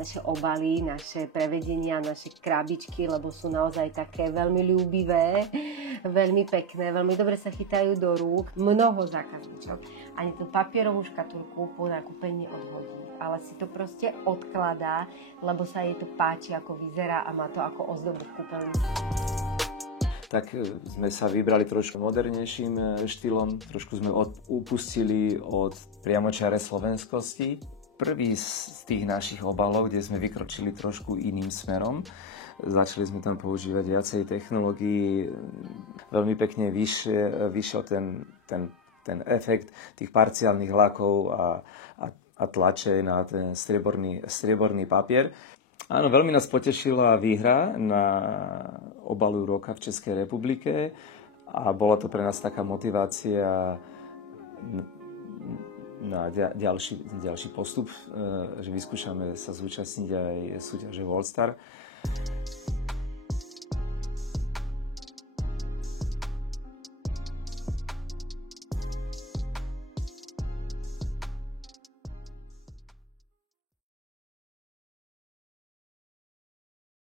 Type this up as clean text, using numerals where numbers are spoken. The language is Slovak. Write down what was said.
naše obaly, naše prevedenia, naše krabičky, lebo sú naozaj také veľmi ľúbivé, veľmi pekné, veľmi dobre sa chytajú do rúk. Mnoho zákazníčok ani tú papierovú škatulku po nakúpení odhodí, ale si to proste odkladá, lebo sa jej to páči, ako vyzerá a má to ako ozdobu v kúpeľni. Tak sme sa vybrali trošku modernejším štýlom, trošku sme upustili od priamočiare slovenskosti. Prvý z tých našich obalov, kde sme vykročili trošku iným smerom, začali sme tam používať viacej technológií, veľmi pekne vyšiel ten efekt tých parciálnych lakov a tlače na ten strieborný papier. Áno, veľmi nás potešila výhra na obalu roka v Českej republike a bola to pre nás taká motivácia na ďalší postup, že vyskúšame sa zúčastniť aj súťaže All Star.